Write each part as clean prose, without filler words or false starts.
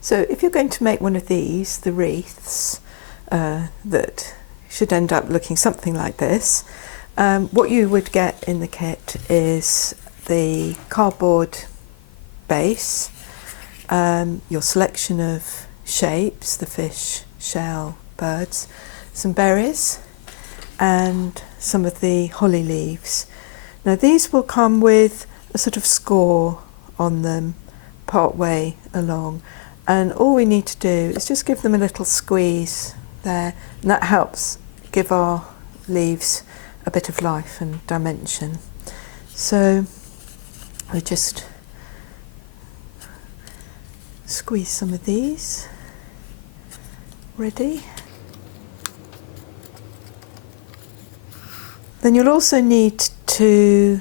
So if you're going to make one of these, the wreaths, that should end up looking something like this, what you would get in the kit is the cardboard base, your selection of shapes, the fish, shell, birds, some berries, and some of the holly leaves. Now these will come with a sort of score on them part way along, and all we need to do is just give them a little squeeze there, and that helps give our leaves a bit of life and dimension. So we just squeeze some of these. Ready? Then you'll also need to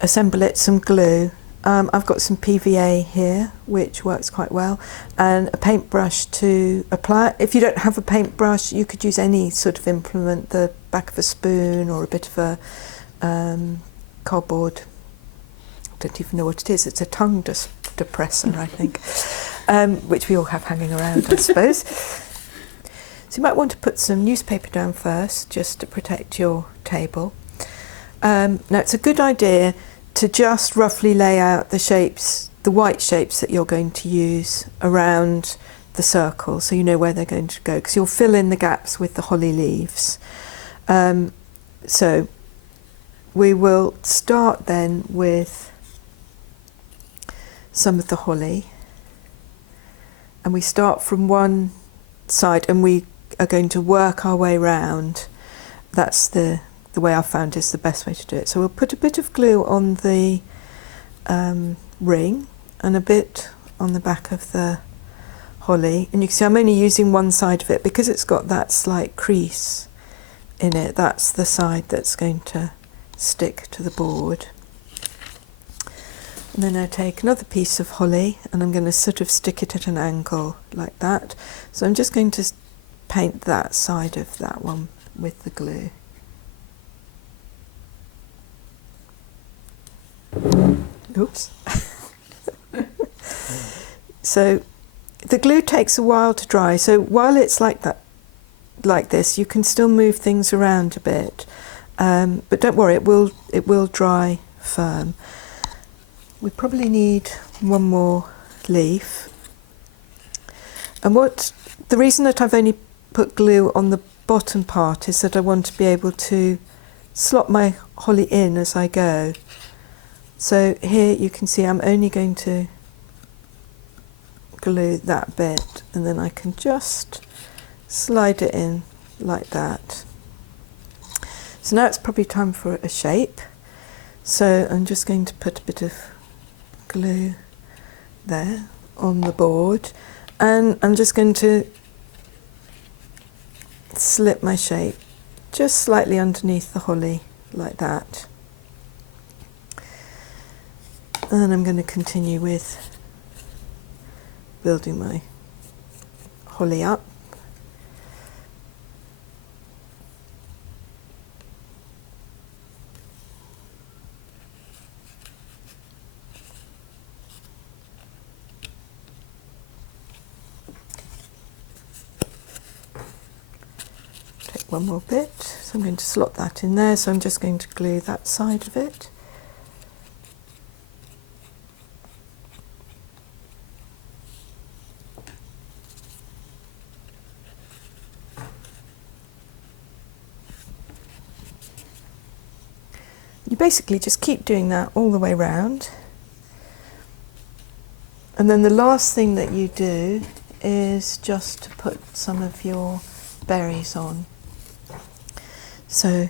assemble it some glue. I've got some PVA here, which works quite well, and a paintbrush to apply it. If you don't have a paintbrush, you could use any sort of implement, the back of a spoon or a bit of a cardboard. I don't even know what it is. It's a tongue depressor, I think, which we all have hanging around, I suppose. So you might want to put some newspaper down first, just to protect your table. Now it's a good idea to just roughly lay out the shapes, the white shapes that you're going to use around the circle, so you know where they're going to go, because you'll fill in the gaps with the holly leaves. So we will start then with some of the holly, and we start from one side and we are going to work our way round. That's the way I found is the best way to do it. So we'll put a bit of glue on the ring and a bit on the back of the holly, and you can see I'm only using one side of it because it's got that slight crease in it. That's the side that's going to stick to the board. And then I take another piece of holly and I'm going to sort of stick it at an angle like that. So I'm just going to paint that side of that one with the glue. Oops. So the glue takes a while to dry, so while it's like that, like this, you can still move things around a bit, but don't worry, it will dry firm. We probably need one more leaf, and the reason that I've only put glue on the bottom part is that I want to be able to slot my holly in as I go. So here you can see I'm only going to glue that bit, and then I can just slide it in like that. So now it's probably time for a shape. So I'm just going to put a bit of glue there on the board, and I'm just going to slip my shape just slightly underneath the holly like that. And then I'm going to continue with building my holly up. Take one more bit, so I'm going to slot that in there, so I'm just going to glue that side of it. You basically just keep doing that all the way round, and then the last thing that you do is just to put some of your berries on. So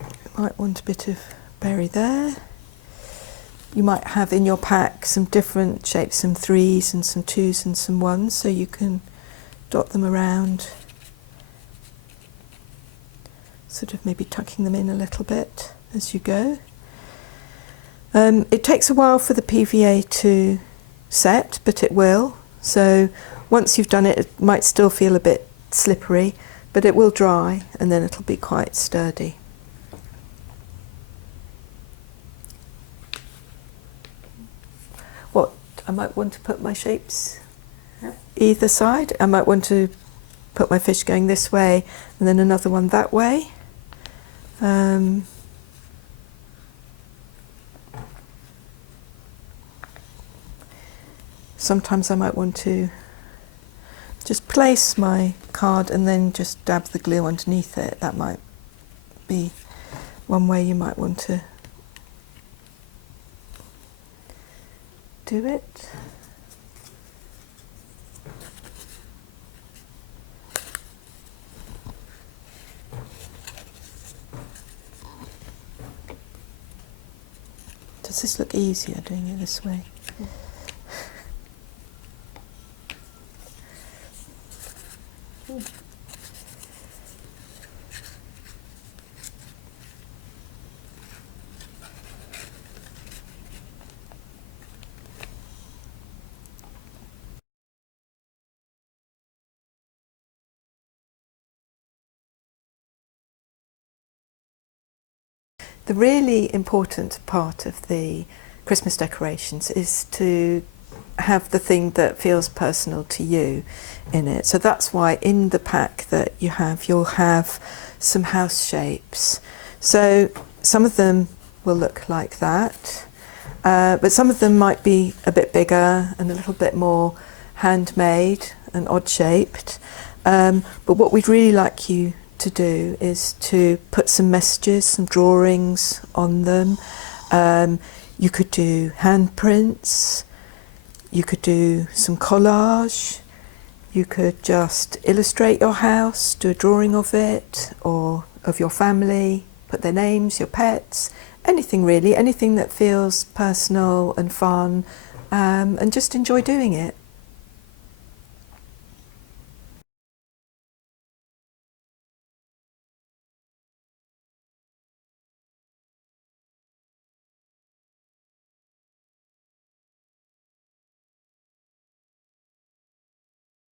you might want a bit of berry there. You might have in your pack some different shapes, some 3s and some 2s and some 1s, so you can dot them around, sort of maybe tucking them in a little bit as you go. It takes a while for the PVA to set, but it will. So once you've done it, it might still feel a bit slippery, but it will dry and then it'll be quite sturdy. I might want to put my shapes either side. I might want to put my fish going this way and then another one that way. Sometimes I might want to just place my card and then just dab the glue underneath it. That might be one way you might want to do it. Does this look easier doing it this way? The really important part of the Christmas decorations is to have the thing that feels personal to you in it. So that's why in the pack that you have, you'll have some house shapes. So some of them will look like that, but some of them might be a bit bigger and a little bit more handmade and odd shaped. But what we'd really like you to do is to put some messages, some drawings on them. You could do handprints, you could do some collage, you could just illustrate your house, do a drawing of it or of your family, put their names, your pets, anything really, anything that feels personal and fun, and just enjoy doing it.